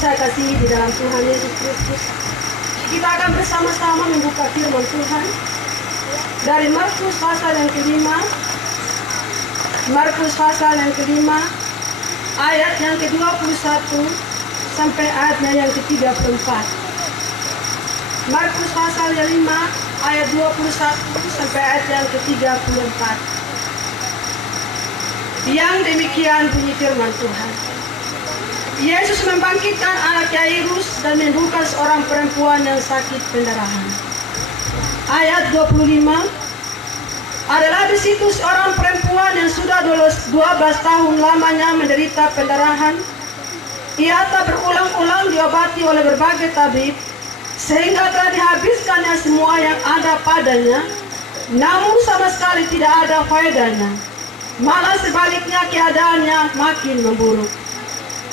saya kasihi di dalam Tuhan Yesus Kristus, kita akan bersama-sama membuka firman Tuhan dari Markus pasal yang kelima. Markus pasal yang kelima, ayat yang ke-21 sampai ayatnya yang ke-34. Markus pasal yang 5, ayat 21 sampai ayat yang ke-34. Yang demikian bunyi firman Tuhan. Yesus membangkitkan anak Yairus dan menyembuhkan seorang perempuan yang sakit pendarahan. Ayat 25. Adalah di situ seorang perempuan yang sudah 12 tahun lamanya menderita pendarahan. Ia tak berulang-ulang diobati oleh berbagai tabib, sehingga telah dihabiskannya semua yang ada padanya, namun sama sekali tidak ada faedahnya. Malah sebaliknya keadaannya makin memburuk.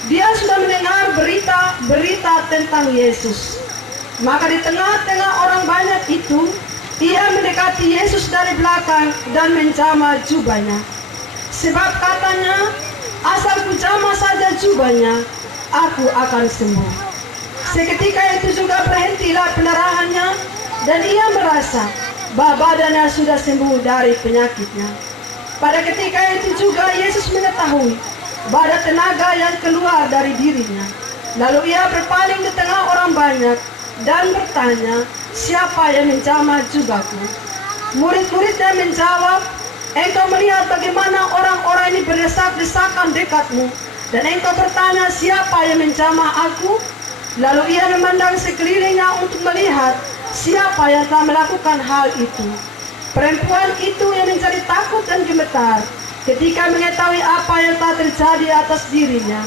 Dia sudah mendengar berita tentang Yesus. Maka di tengah-tengah orang banyak itu, ia mendekati Yesus dari belakang dan menjamah jubahnya. Sebab katanya, asal ku jamah saja jubahnya, aku akan sembuh. Seketika itu juga berhentilah pendarahannya, dan ia merasa bahwa badannya sudah sembuh dari penyakitnya. Pada ketika itu juga Yesus mengetahui bahwa ada tenaga yang keluar dari dirinya. Lalu ia berpaling di tengah orang banyak dan bertanya, siapa yang menjamah jubahku? Murid-muridnya menjawab, engkau melihat bagaimana orang-orang ini berdesak-desakan dekatmu, dan engkau bertanya, siapa yang menjamah aku? Lalu ia memandang sekelilingnya untuk melihat siapa yang telah melakukan hal itu. Perempuan itu yang menjadi takut dan gemetar ketika mengetahui apa yang telah terjadi atas dirinya.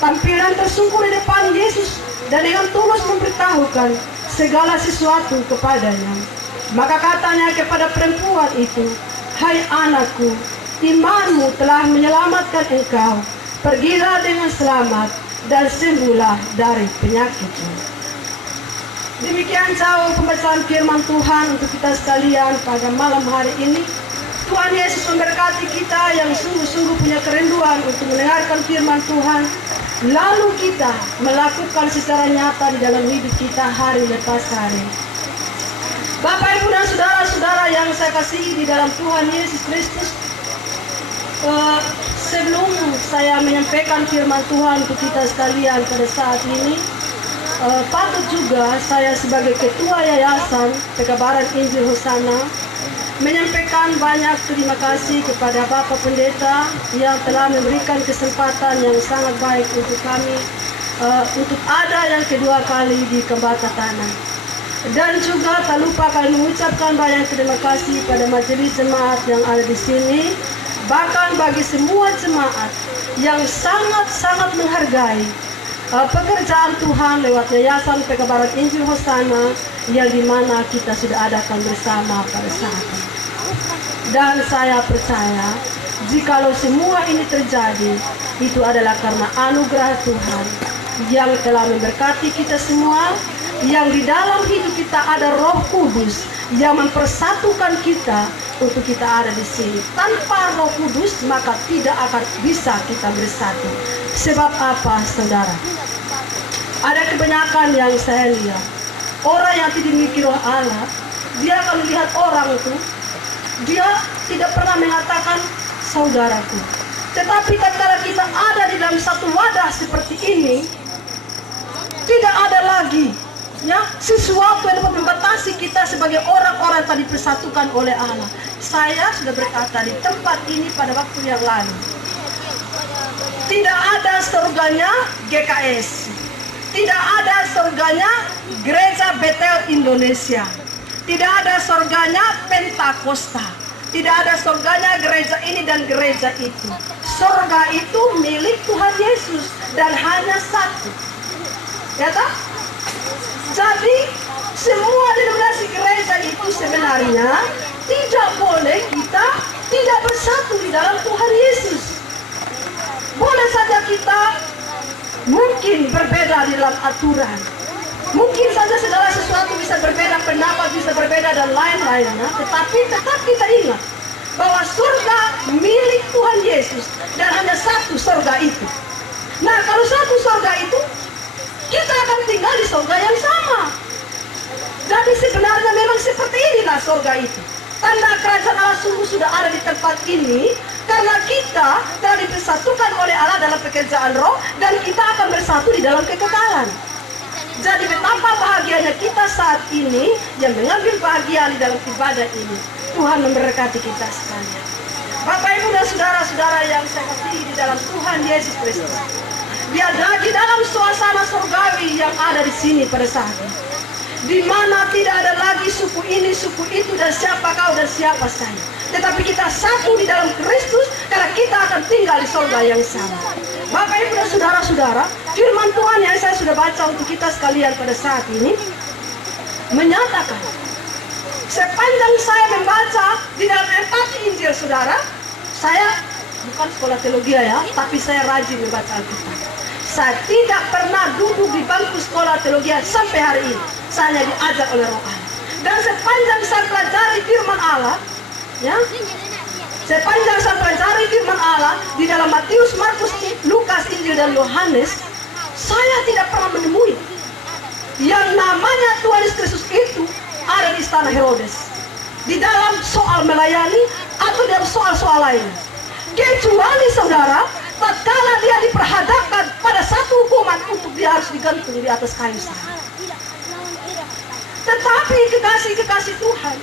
Tampilan tersungkur di depan Yesus dan dengan tulus memberitahukan segala sesuatu kepadanya. Maka katanya kepada perempuan itu, hai anakku, imanmu telah menyelamatkan engkau. Pergilah dengan selamat dan sembuhlah dari penyakitmu. Demikian jauh pembacaan firman Tuhan untuk kita sekalian pada malam hari ini. Tuhan Yesus memberkati kita yang sungguh-sungguh punya kerinduan untuk mendengarkan firman Tuhan, lalu kita melakukan secara nyata di dalam hidup kita hari lepas hari. Bapak, Ibu, dan saudara-saudara yang saya kasihi di dalam Tuhan Yesus Kristus, sebelum saya menyampaikan firman Tuhan untuk kita sekalian pada saat ini, patut juga saya sebagai ketua yayasan Pekabaran Injil Hosana menyampaikan banyak terima kasih kepada Bapak Pendeta yang telah memberikan kesempatan yang sangat baik untuk kami untuk ada yang kedua kali di Kembata Tanah. Dan juga tak lupa kami mengucapkan banyak terima kasih pada majelis jemaat yang ada di sini, bahkan bagi semua jemaat yang sangat-sangat menghargai pekerjaan Tuhan lewat Yayasan Pekabaran Injil Hosana yang dimana kita sudah adakan bersama pada saat ini. Dan saya percaya jikalau semua ini terjadi, itu adalah karena anugerah Tuhan yang telah memberkati kita semua, yang di dalam hidup kita ada Roh Kudus yang mempersatukan kita untuk kita ada di sini. Tanpa Roh Kudus maka tidak akan bisa kita bersatu. Sebab apa, saudara? Ada kebanyakan yang saya lihat, orang yang tidak memiliki Roh Allah, dia kalau lihat orang itu, dia tidak pernah mengatakan saudaraku. Tetapi tatkala kita ada di dalam satu wadah seperti ini, tidak ada lagi sesuatu yang dapat membatasi kita sebagai orang-orang yang tadi dipersatukan oleh Allah. Saya sudah berkata di tempat ini pada waktu yang lalu, tidak ada surganya GKS, tidak ada surganya Gereja Betel Indonesia, tidak ada surganya Pentakosta, tidak ada surganya gereja ini dan gereja itu. Surga itu milik Tuhan Yesus dan hanya satu. Ya tak? Jadi semua denominasi gereja itu sebenarnya tidak boleh kita tidak bersatu di dalam Tuhan Yesus. Boleh saja kita mungkin berbeda di dalam aturan, mungkin saja segala sesuatu bisa berbeda, pendapat bisa berbeda dan lain-lainnya, tetapi tetap kita ingat bahwa surga milik Tuhan Yesus dan hanya satu surga itu. Nah, kalau satu surga itu, tinggal di surga yang sama. Jadi sebenarnya memang seperti inilah surga itu. Tanda kerajaan Allah sungguh sudah ada di tempat ini, karena kita telah dipersatukan oleh Allah dalam pekerjaan roh, dan kita akan bersatu di dalam kekekalan. Jadi betapa bahagianya kita saat ini yang mengambil bahagia di dalam ibadah ini. Tuhan memberkati kita sekalian. Bapak Ibu dan saudara-saudara yang saya kasihi di dalam Tuhan Yesus Kristus, biar lagi dalam suasana surgawi yang ada di sini pada saat ini, di mana tidak ada lagi suku ini, suku itu, dan siapa kau dan siapa saya. Tetapi kita satu di dalam Kristus, karena kita akan tinggal di surga yang sama. Bapak Ibu dan saudara-saudara, firman Tuhan yang saya sudah baca untuk kita sekalian pada saat ini menyatakan, sepanjang saya membaca di dalam 4 Injil saudara, saya bukan sekolah teologi ya, tapi saya rajin membaca Alkitab. Saya tidak pernah duduk di bangku sekolah teologi sampai hari ini. Saya hanya diajak oleh Roh Allah. Dan sepanjang saya pelajari firman Allah, ya, sepanjang saya pelajari firman Allah di dalam Matius, Markus, Lukas, Injil, dan Yohanes, saya tidak pernah menemui yang namanya Tuhan Yesus Kristus itu ada di istana Herodes, di dalam soal melayani atau dalam soal-soal lain. Kecuali saudara, tatkala dia diperhadapkan pada satu hukuman untuk dia harus digantung di atas kayu salib. Tetapi kekasih-kekasih Tuhan,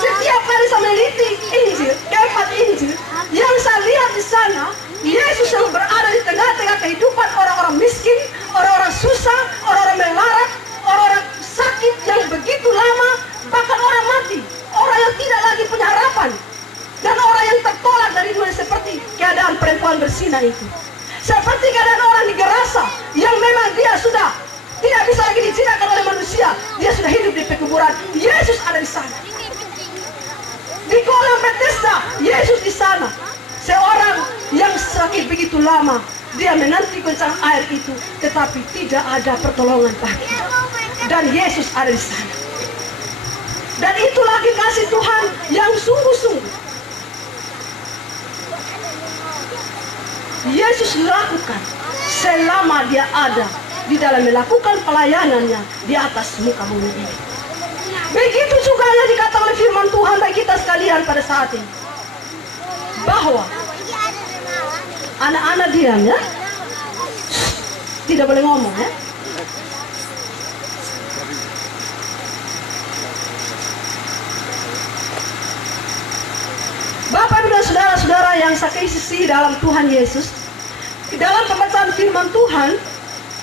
setiap kali saya meneliti Injil, 4 Injil, yang saya lihat di sana, Yesus yang berada di tengah-tengah kehidupan orang-orang miskin, orang-orang susah, orang-orang melarat, orang-orang sakit yang begitu lama, bahkan orang mati, orang yang tidak lagi punya harapan, dan orang yang tertolak dari dunia, seperti keadaan perempuan berzina itu, seperti keadaan orang di Gerasa yang memang dia sudah tidak bisa lagi dijinakan oleh manusia, dia sudah hidup di pekuburan. Yesus ada di sana. Di kolam Bethesda, Yesus di sana. Seorang yang sakit begitu lama, dia menanti kencang air itu, tetapi tidak ada pertolongan baginya. Dan Yesus ada di sana. Dan itulah kasih Tuhan yang sungguh-sungguh Yesus lakukan selama dia ada di dalam melakukan pelayanannya di atas muka bumi ini. Begitu juga yang dikatakan oleh firman Tuhan bagi kita sekalian pada saat ini, bahwa anak-anak diam ya, tidak boleh ngomong ya. Bapak dan saudara-saudara yang saya kasihi dalam Tuhan Yesus, di dalam pembacaan firman Tuhan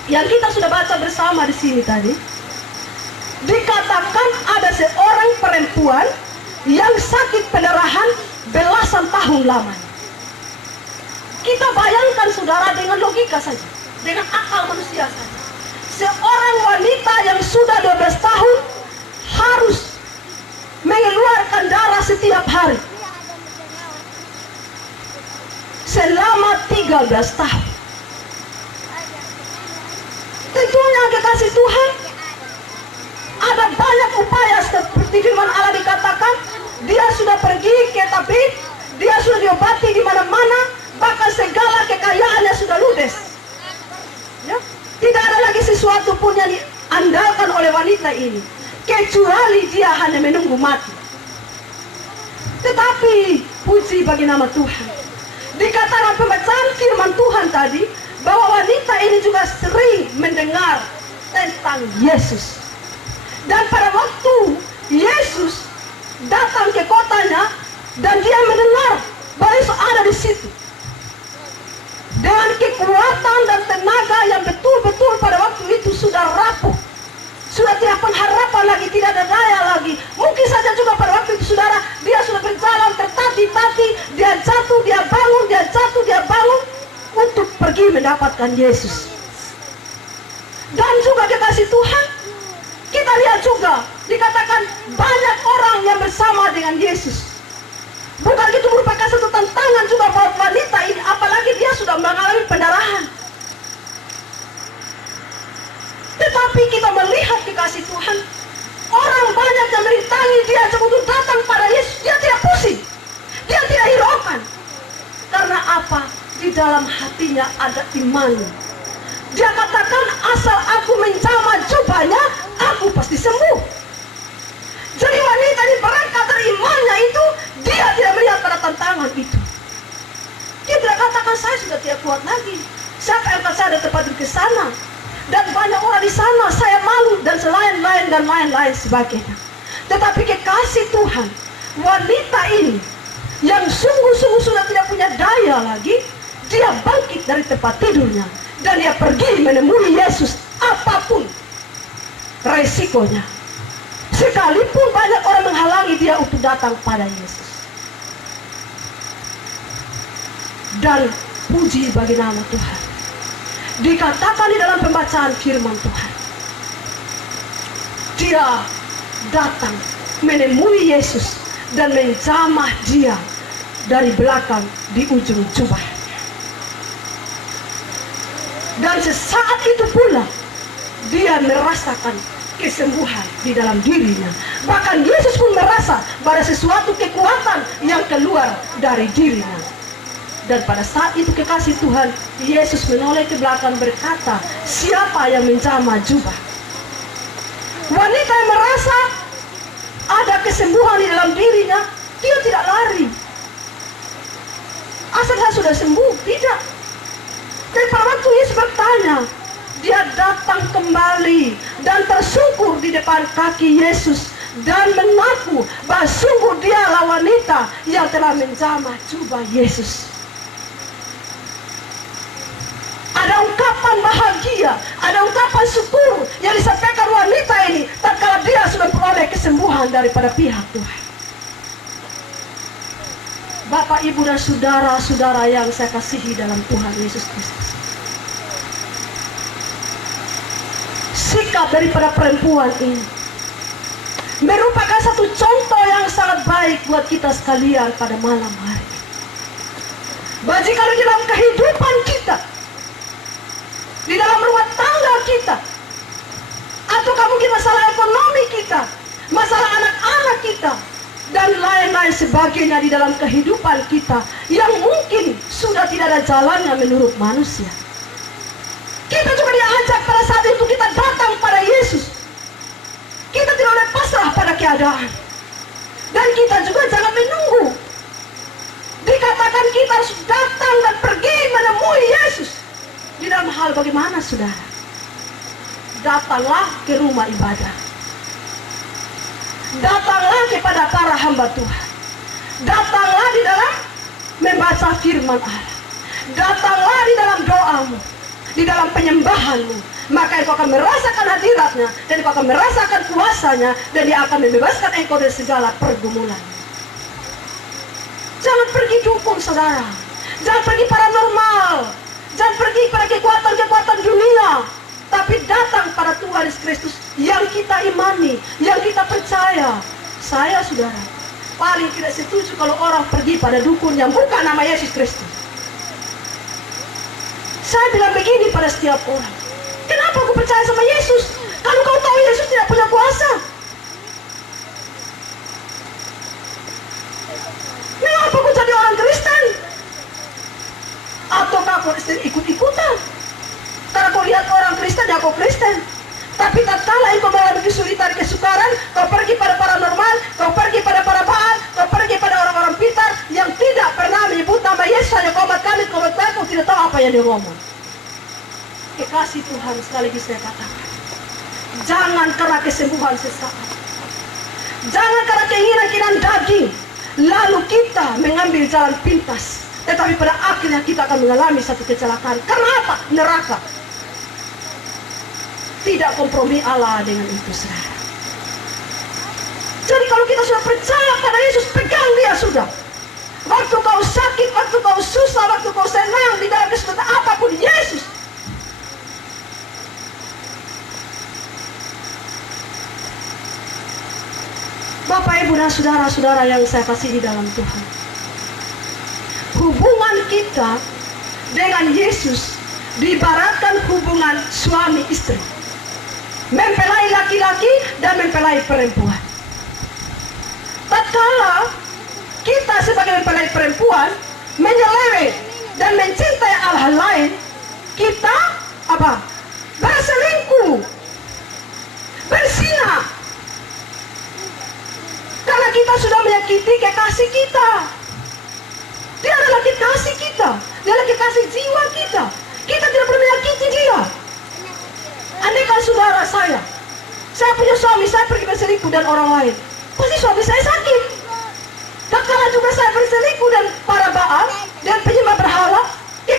yang kita sudah baca bersama di sini tadi, dikatakan ada seorang perempuan yang sakit pendarahan belasan tahun lamanya. Kita bayangkan saudara dengan logika saja, dengan akal manusia saja, seorang wanita yang sudah 12 tahun harus mengeluarkan darah setiap hari selama 13 tahun. Tentunya kekasih Tuhan, ada banyak upaya seperti firman Allah dikatakan, dia sudah pergi ke tabib, dia sudah diobati di mana-mana, bahkan segala kekayaannya sudah ludes. Ya? Tidak ada lagi sesuatu pun yang diandalkan oleh wanita ini, kecuali dia hanya menunggu mati. Tetapi puji bagi nama Tuhan, dikatakan pembacaan firman Tuhan tadi, bahwa wanita ini juga sering mendengar tentang Yesus. Dan pada waktu Yesus datang ke kotanya dan dia mendengar bahwa Yesus ada di situ, dengan kekuatan dan tenaga yang betul-betul pada waktu itu sudah rapuh, sudah tidak pengharapan lagi, tidak ada daya lagi. Mungkin saja juga pada waktu itu saudara, dia sudah berjalan tertatih-tatih, dia jatuh, dia bangun, dia jatuh, dia bangun, untuk pergi mendapatkan Yesus. Dan juga kekasih Tuhan, kita lihat juga dikatakan banyak orang yang bersama dengan Yesus. Bukan itu merupakan satu tantangan juga buat wanita ini, apalagi dia sudah mengalami pendarahan. Tetapi kita melihat kekasih Tuhan, orang banyak yang merintangi dia untuk datang pada Yesus, dia tidak pusing, dia tidak hiraukan. Karena apa? Di dalam hatinya ada iman. Dia katakan, asal aku pasti sembuh. Jadi wanita ini berangkat dari imannya itu, dia tidak melihat pada tantangan itu. Dia tidak katakan saya sudah tidak kuat lagi. Siapa yang akan saya tempat ke sana? Dan banyak orang di sana, saya malu dan selain-lain dan lain-lain sebagainya. Tetapi kekasih Tuhan, wanita ini yang sungguh-sungguh sudah tidak punya daya lagi, dia bangkit dari tempat tidurnya dan dia pergi menemui Yesus apapun resikonya. Sekalipun banyak orang menghalangi dia untuk datang pada Yesus. Dan puji bagi nama Tuhan. Dikatakan di dalam pembacaan firman Tuhan, dia datang menemui Yesus dan menjamah dia dari belakang di ujung jubah. Dan sesaat itu pula dia merasakan kesembuhan di dalam dirinya. Bahkan Yesus pun merasa pada sesuatu kekuatan yang keluar dari dirinya. Dan pada saat itu kekasih Tuhan, Yesus menoleh ke belakang berkata, siapa yang menjamah jubah? Wanita yang merasa ada kesembuhan di dalam dirinya, dia tidak lari. Asal saya sudah sembuh, tidak. Dan pada waktu Yesus bertanya, dia datang kembali dan tersungkur di depan kaki Yesus dan mengaku bahwa sungguh dialah wanita yang telah menjamah jubah Yesus. Ada ungkapan bahagia, ada ungkapan syukur yang disampaikan wanita ini tatkala dia sudah beroleh kesembuhan daripada pihak Tuhan. Bapak, Ibu, dan saudara-saudara yang saya kasihi dalam Tuhan Yesus Kristus, sikap daripada perempuan ini merupakan satu contoh yang sangat baik buat kita sekalian pada malam hari. Bagi kalau dalam kehidupan kita, di dalam rumah tangga kita, atau mungkin masalah ekonomi kita, masalah anak-anak kita, dan lain-lain sebagainya di dalam kehidupan kita yang mungkin sudah tidak ada jalannya menurut manusia, kita juga diajak pada saat itu kita datang pada Yesus. Kita tidak boleh pasrah pada keadaan, dan kita juga jangan menunggu. Dikatakan kita harus datang dan pergi menemui Yesus. Di dalam hal bagaimana, saudara? Datanglah ke rumah ibadah. Datanglah kepada para hamba Tuhan. Datanglah di dalam membaca firman Allah. Datanglah di dalam doamu, di dalam penyembahanmu. Maka engkau akan merasakan hadiratnya, dan engkau akan merasakan kuasanya, dan dia akan membebaskan engkau dari segala pergumulan. Jangan pergi dukun, saudara. Jangan pergi paranormal. Jangan pergi pada kekuatan-kekuatan dunia, tapi datang pada Tuhan Yesus Kristus yang kita imani, yang kita percaya. Saya, saudara, paling tidak setuju kalau orang pergi pada dukun yang bukan nama Yesus Kristus. Saya bilang begini pada setiap orang, kenapa aku percaya sama Yesus kalau kau tahu Yesus tidak punya kuasa? Kenapa aku jadi orang Kristen? Atau kau Kristen ikut-ikutan? Karena kau lihat orang Kristen, ya kau Kristen. Tapi tatkala engkau mengalami kesulitan, kesukaran, kau pergi pada paranormal, kau pergi pada para Baal, kau pergi pada orang-orang pintar yang tidak pernah menyebut nama Yesus, hanya komat kami, kau tidak tahu apa yang dia ngomong. Kekasih Tuhan, sekali lagi saya katakan, jangan karena kesembuhan sesaat, jangan karena keinginan daging, lalu kita mengambil jalan pintas. Tetapi pada akhirnya kita akan mengalami satu kecelakaan. Karena apa? Neraka. Tidak kompromi Allah dengan itu, saudara. Jadi kalau kita sudah percaya pada Yesus, pegang dia sudah. Waktu kau sakit, waktu kau susah, waktu kau senang, di dalam kesulitan apapun, Yesus. Bapak, Ibu, dan saudara-saudara yang saya kasihi dalam Tuhan, hubungan kita dengan Yesus diibaratkan hubungan suami istri, mempelai laki-laki dan mempelai perempuan. Tatkala kita sebagai mempelai perempuan menyeleweng dan mencintai hal-hal lain, kita apa? Berselingkuh, berzina, kita sudah menyakiti kekasih kita. Dia adalah kekasih kita. Dia adalah kekasih jiwa kita. Kita tidak perlu menyakiti dia. Andaikan saudara saya punya suami, saya pergi berselingkuh dan orang lain, pasti suami saya sakit. Dan kalau juga saya berselingkuh dan para Baal dan penyembah berhala,